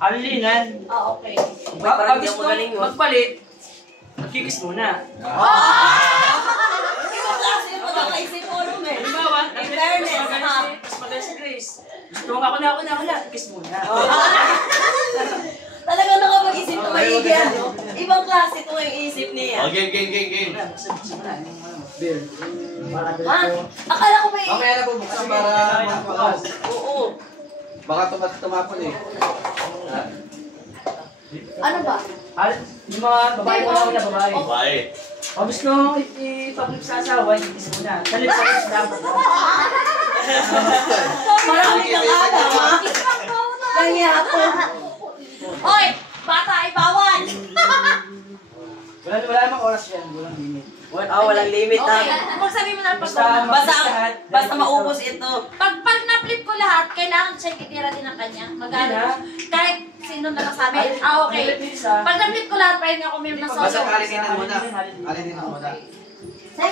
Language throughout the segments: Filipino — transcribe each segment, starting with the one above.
Alilingan. Ah, okay. Pag gusto magpalit, magkikis muna. Ibang klase yung pagkakaisip mo, Rum eh. Halimbawa, In fairness, ha? mas magaling si Grace. Gusto mo ako na, kiss muna. Talaga nakapag-isip na maigi, ano? Ibang klase ito yung isip niya. Game. Ha? Akala ko ba Okay na po, buksan para magpakas. Oo. Baka tumapon eh. Ano ba? Yung mga babae mo na babae. Babae. O gusto mo ipag-lip sa asawa, kiss muna. Sa lips lang. Marami kang alam, ha? Kanya ako. Hoy! Bata ay bawal! Wala namang oras yan, walang limit. Walang limit, ha? Kung sabi mo na Basta maubos ito. Pag na-flip ko lahat, kailangan siya itira din ng kanya. Magano. Kahit sino na kasabi. Ah, okay. Pag na-flip ko lahat, pwede nga kumim ng Basta solo. kalininan muna. Kalininan muna. Ah,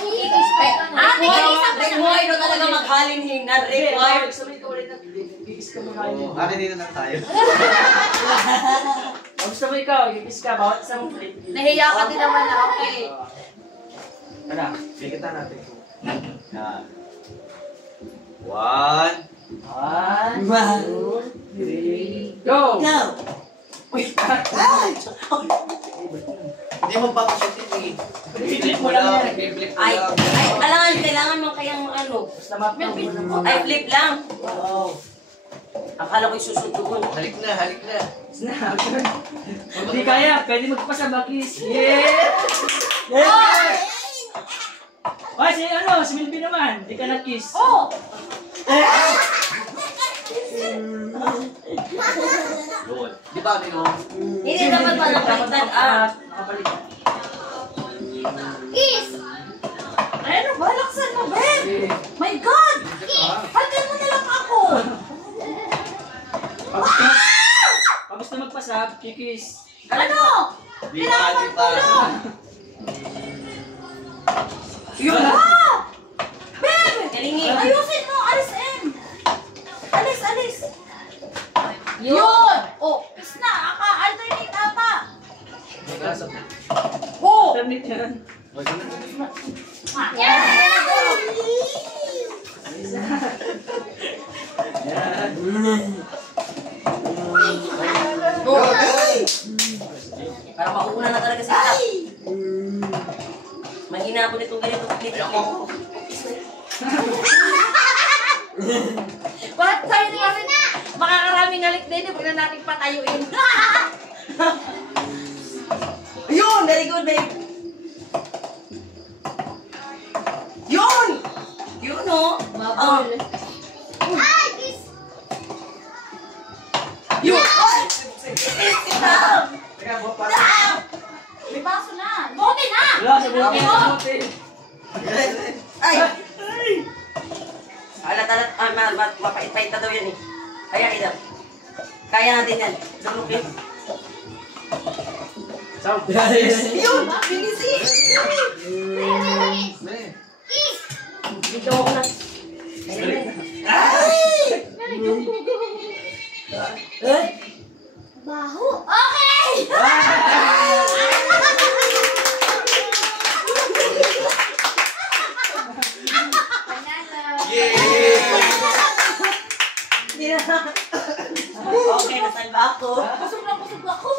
tigil-isang ko siya. Required talaga maghalinhin na required. Sabay ka ulit na, kiss ka muna. Kalininan lang tayo. O gusto mo ikaw, kiss ka, bawat isang flip. Nahiya ka din naman na, okay. Ano, bigitan natin. Yan. 1. 1, 2, 3, go! Go! Hindi mo papasutin eh. Flip mo lang yan. Flip Ay, kailangan mo kayang ano. Basta mapang mo. Ay, flip lang. Oo. Akala ko'y susundugon. Halik na. Snap. Hindi kaya, pwede magpasama kiss. Yeah! Yeah! Ay, si Milby naman. Hindi ka na-kiss. Oh! Good. Di ba, Mino? Hindi dapat pa napalitan, ah. Nakabaliktad. Kiss! Ay, ano ba? Laksan mo, Ben! My God! Halkan mo na lang ako! Pag gusto magpasab, kikis. Ano? Di Kailangan pa. magtulong! Yun! Ah! Ben! Kalingin. Ayusin mo! Alis, M! Alis! Yun! Oh, kiss na! Alternate ata! Oh! Alternate yan. Yan! Yan. Para mauuna na talaga sila. Mahina po nitong ganito. Bakit tayo na rin? Makakaraming halik din. Huwag na natin patayuin. Yun! Very good, babe. Yun! Yun, oh. Mabul. Yun! Ay! Stop! May baso na. Bote na! Wala, sa buti. Ay! Mapait-pait na daw yan eh. Kaya, Ida. Kaya natin yan. Lumukin. Sound. Yun! Pinisi! Dito ako na. Ay! Baho. Okay! Okay, nasalba ako. Busog na ako.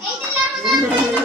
Eh, nalaman natin.